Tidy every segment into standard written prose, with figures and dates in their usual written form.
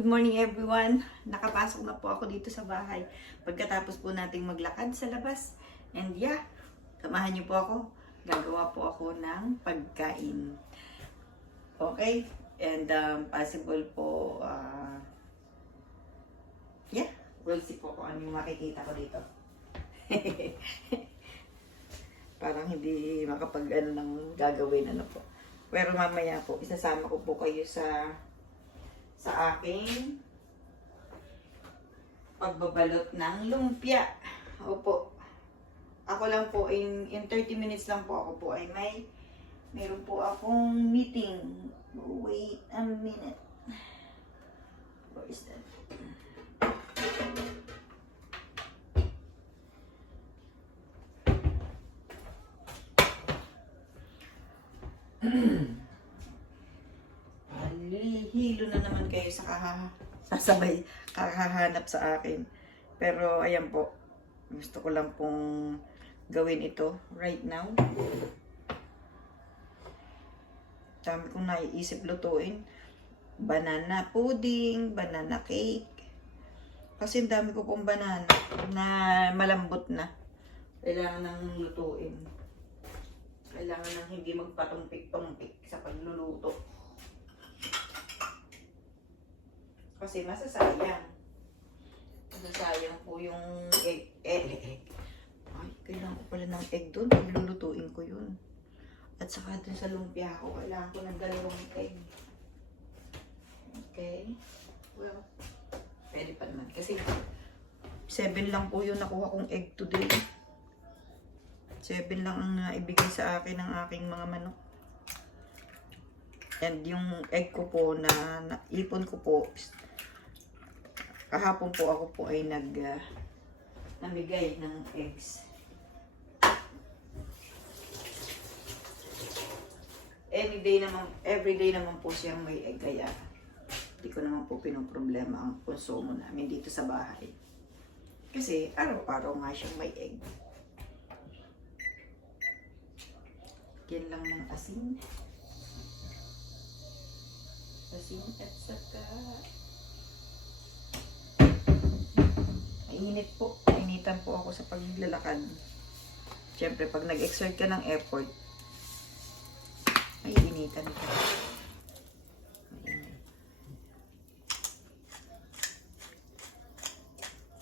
Good morning everyone! Nakapasok na po ako dito sa bahay pagkatapos po nating maglakad sa labas. And yeah, samahan niyo po ako. Gagawa po ako ng pagkain. Okay? And possible po, yeah, we'll see po kung ano yung makikita ko dito. Parang hindi makapag ng gagawin po. Pero mamaya po, isasama ko po kayo sa aking pagbabalot ng lumpia. Opo. Ako lang po, in 30 minutes lang po ako po ay mayroon po akong meeting. Wait a minute. Where is that? Hilo na naman kayo sa sasabay kakahanap sa akin. Pero ayan po, gusto ko lang pong gawin ito right now. Dami kong naiisip lutuin. Banana pudding, banana cake. Kasi dami ko pong banana na malambot na. Kailangan nang lutuin. Kailangan nang hindi magpatumpik-tumpik sa pagluluto. Kasi masasayang. Masasayang po yung egg. Ay, kailangan ko pala ng egg doon. Lulutuin ko yun. At saka dun sa lumpia ko, kailangan ko ng 2 egg. Okay. Well, pwede pa naman. Kasi 7 lang po yung nakuha kong egg today. 7 lang ang ibigay sa akin ng aking mga manok. And yung egg ko po na ipon ko po, kahapon po ako po ay namigay ng eggs. Every day naman po siyang may egg, kaya hindi ko naman po pinoproblema ang konsumo namin dito sa bahay. Kasi araw-araw nga siyang may egg. Yan lang ng asin. Asin at saka mainit po. Initan po ako sa paglalakad. Siyempre, pag nag-exert ka ng effort, ay initan ka. Mainit.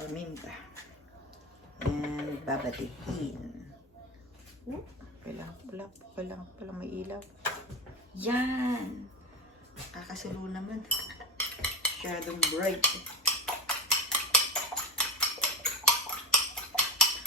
Paminta. And babatikin. Kailangan pala may ilaw. Yan! Kakasulo naman. Masyadong bright.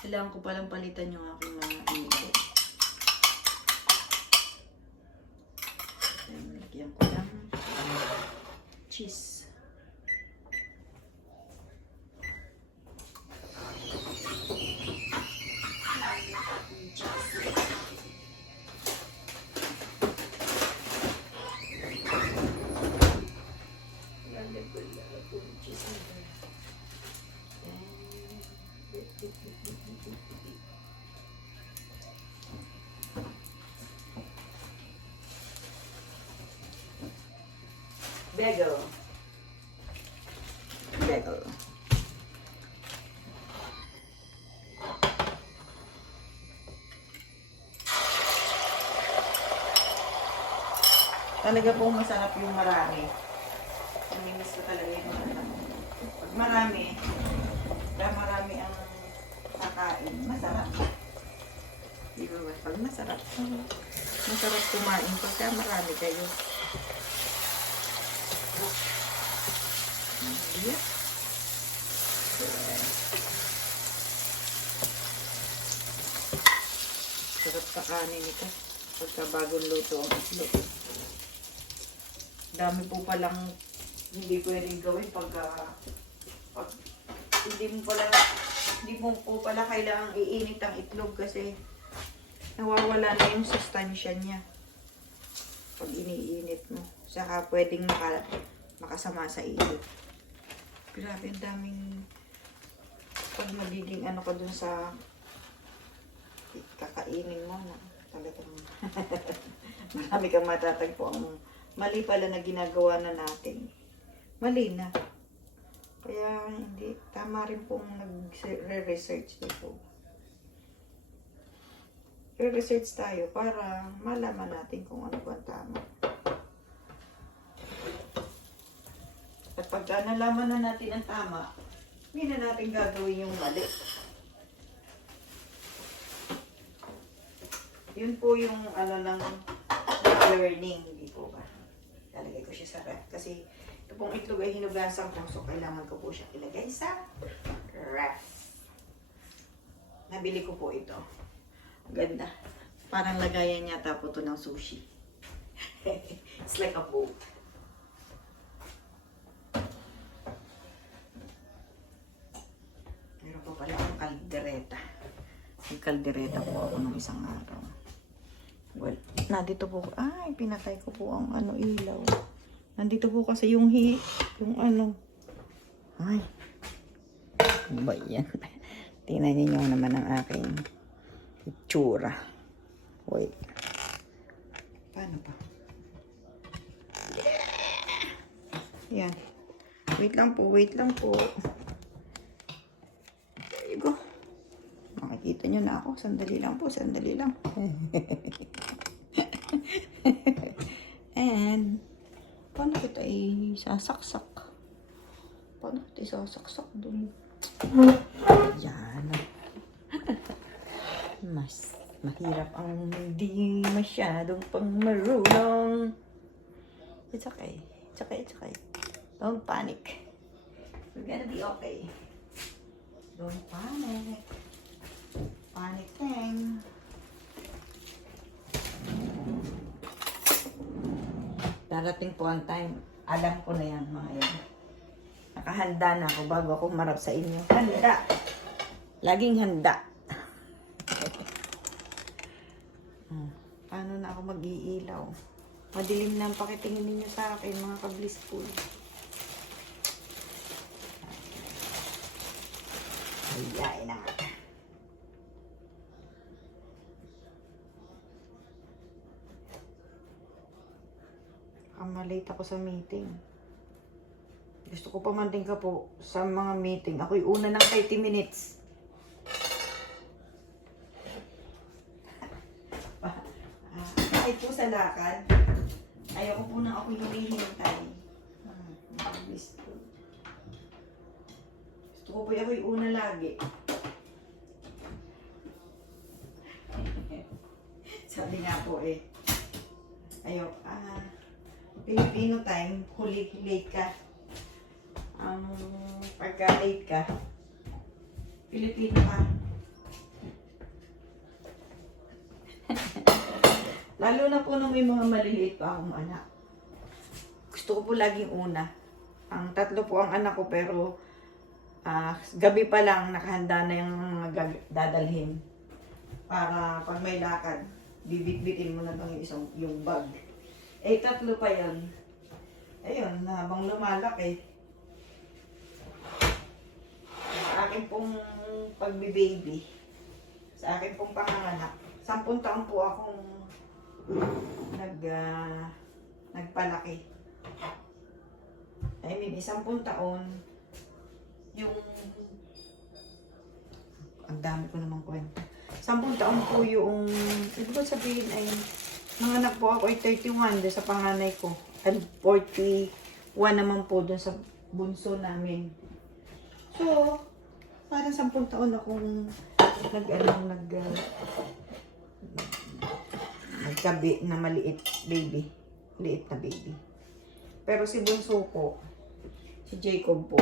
Kailangan ko palang palitan yung aking mga ilaw. Lagyan ko lang cheese. Bagel. Talaga pong masarap yung marami. Namimiss ko talaga yung marami. Pag marami ang kakain, masarap. Di ba ba? Pag masarap kumain pagka marami kayo. Yeah. Sarap sa kanin ito. Pagka bagong luto ang itlog. Dami po palang hindi pwedeng gawin pag hindi mo po pala kailangang iinit ang itlog kasi nawawala na yung sustansya niya pag iniinit mo. Saka pwedeng makasama sa iyo. Grabe, ang daming pag magiging ka dun sa kakainin mo na talagang marami kang matatagpo ang mali pala na ginagawa na natin. mali na. Kaya hindi, tama rin pong nag-research dito. Re-research tayo para malaman natin kung ano ba tama. At pagka nalaman na natin ang tama, hindi na natin gagawin yung mali. Yun po yung ano ng learning, hindi po ba? Lalagay ko siya sa ref. Kasi ito pong itlog ay hinugasan ko, so kailangan ko po siya ilagay sa ref. Nabili ko po ito. Ganda. Parang lagayan yata po ito ng sushi. It's like a boat. Meron pa pala akong kaldereta. May kaldereta po ako nung isang araw. Well, nandito po, ay, pinatay ko po ang ano, ilaw. Nandito po kasi yung ano. Ay. Ano ba yan? Tingnan niyo naman ang aking itsura. Wait. Paano pa? Yan. Wait lang po, wait lang po. There you go. Makikita nyo na ako. Sandali lang po, sandali lang. And, paano kita isasaksak? Paano kita isasaksak dun? Yan. Mas mahirap ang hindi masyadong pang marunong. It's okay. It's okay, it's okay. Don't panic. We're gonna be okay. Don't panic. Panic thing. Darating po ang time. Alam ko na yan, mga yan. Nakahanda na ako bago ako marap sa inyo. Handa. Laging handa. Paano na ako mag-iilaw? Madilim na ang pakitingin ninyo sa akin, mga ka-blissful. Ayayin na nga. Malate ako sa meeting. Gusto ko pa man din ka po sa mga meeting. Ako'y una ng 30 minutes. Kahit po sa lakad, ayoko po na ako hinihintay. Gusto ko po ako'y una lagi. Sabi nga po Filipino time, late ka. Pagka late ka, Filipino ka. Lalo na po nung may mga maliliit pa akong anak. Gusto ko po laging una. Ang tatlo po ang anak ko pero gabi pa lang nakahanda na yung mga dadalhin. Para pag may lakad, bibit-bitin mo na bang yung bag. Tatlo pa yan. Ayun, habang lumalaki. Sa akin pong pagbibaby, sa akin pong panganganak, 10 taon po akong nagpalaki. I mean, 10 taon, yung, ang dami ko namang kwento. 10 taon po yung, ibig ko sabihin ay, nanganak po ako ay 31 doon sa panganay ko. At 41 naman po doon sa bunso namin. So, parang 10 taon akong nagkabi na maliit baby. Liit na baby. Pero si bunso ko, si Jacob po,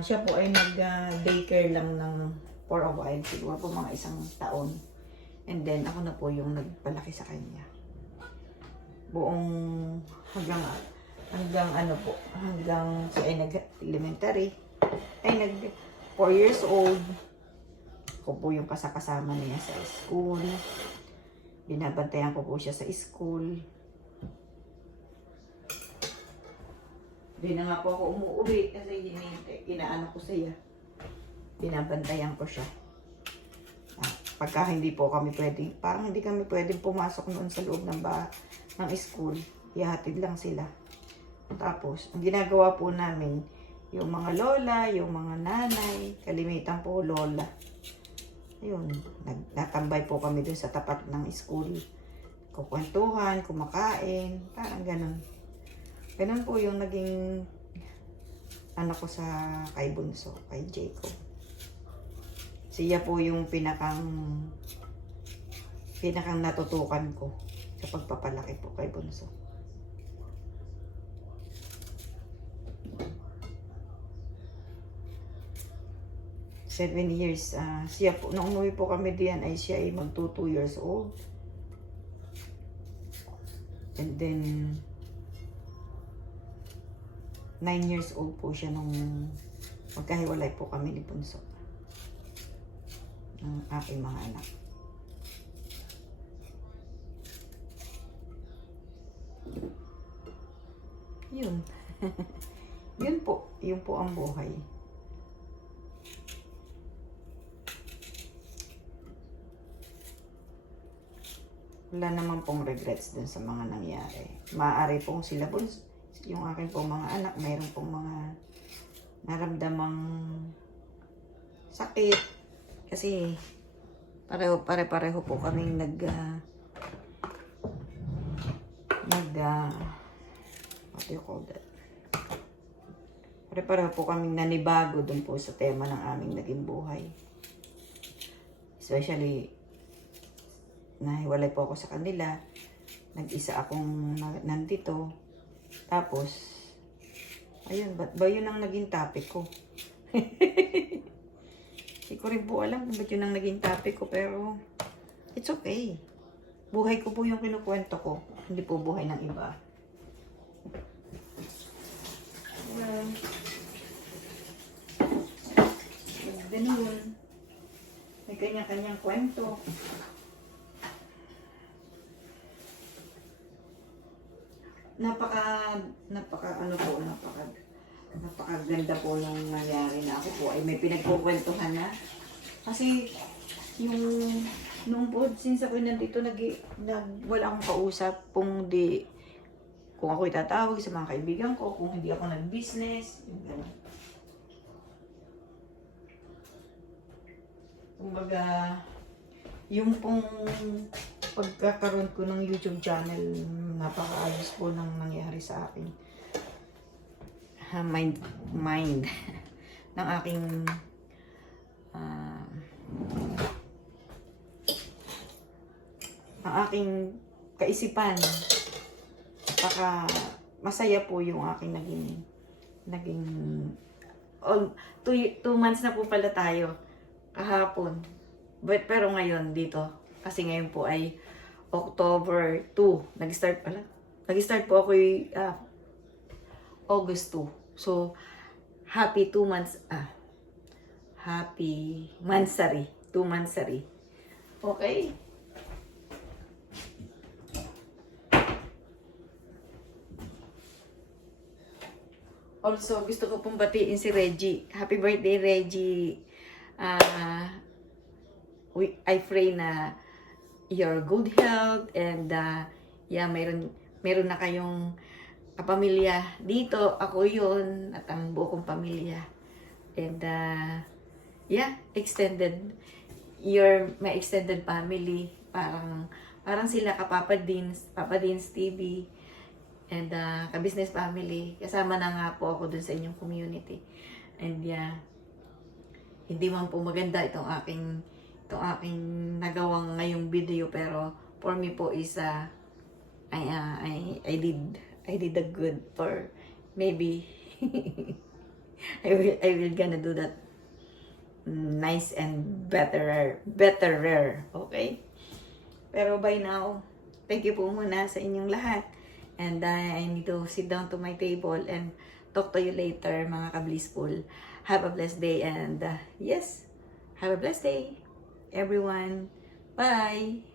siya po ay nag-daycare lang for a while. Siguro po mga 1 taon. And then, ako na po yung nagpalaki sa kanya. Buong hanggang siya ay nag-elementary. Ay 4 years old. Ako po yung kasama niya sa school. Binabantayan ko po siya sa school. Hindi na nga po ako umuwi kasi inaano ko siya. Binabantayan ko siya. Pagka hindi po kami pwedeng, parang hindi kami pwedeng pumasok noon sa loob ng school, ihatid lang sila. Tapos, ang ginagawa po namin, yung mga lola, yung mga nanay, kalimitan po lola. Ayun, natambay po kami dun sa tapat ng school. Kukwentuhan, kumakain, parang ganun. Ganun po yung naging anak ko sa kay Bunso, kay Jacob. Siya po yung pinakang natutukan ko sa pagpapalaki po kay Bunso. Seven years. Siya po, nung umuwi po kami diyan ay siya ay magto 2 years old. And then 9 years old po siya nung magkahiwalay po kami ni Bunso. Ng aking mga anak. Yun. Yun po ang buhay. Wala naman pong regrets dun sa mga nangyari. Maaari pong sila po, yung akin pong mga anak, mayroon pong mga naramdamang sakit. Kasi pare-pareho po kaming what do you call that? Pare-pareho po kaming nanibago dun po sa tema ng aming naging buhay. Especially, nahiwalay po ako sa kanila. Nag-isa akong nandito. Tapos, ayun, ba yun ang naging topic ko? Hindi ko rin po alam kung ba't yun ang naging topic ko, pero it's okay. Buhay ko po yung kinukwento ko. Hindi po buhay ng iba. Well, ganun. May kanya-kanyang kwento. Napakaganda po nung nangyari na ako po ay may pinagkukwentuhan na. Kasi nung po, since ako nandito, wala akong kausap kung ako'y tatawag sa mga kaibigan ko, kung hindi ako nag-business, yung gano'n. Kumbaga, yung pong pagkakaroon ko ng YouTube channel, napakaayos po nang nangyari sa akin. Mind ng aking ang aking kaisipan. Masaya po yung aking naging 2 months na po pala tayo kahapon. Pero ngayon dito, kasi ngayon po ay October 2. Nag-start po ako August 2. So, happy 2 months, happy mansari, 2 mansari. Okay? Also, gusto ko pong batiin si Reggie. Happy birthday, Reggie. I pray na your good health and meron na kayong kapamilya dito. Ako yun at ang buo kong pamilya. And my extended family. Parang sila Papa Deans TV and ka-business family. Kasama na nga po ako dun sa inyong community. And hindi man po maganda itong aking nagawang ngayong video, pero for me po is I did a good, for maybe I will gonna do that nice and betterer, okay? Pero by now, thank you po muna sa inyong lahat. And I need to sit down to my table and talk to you later, mga ka-blissful. Have a blessed day and yes, have a blessed day, everyone. Bye!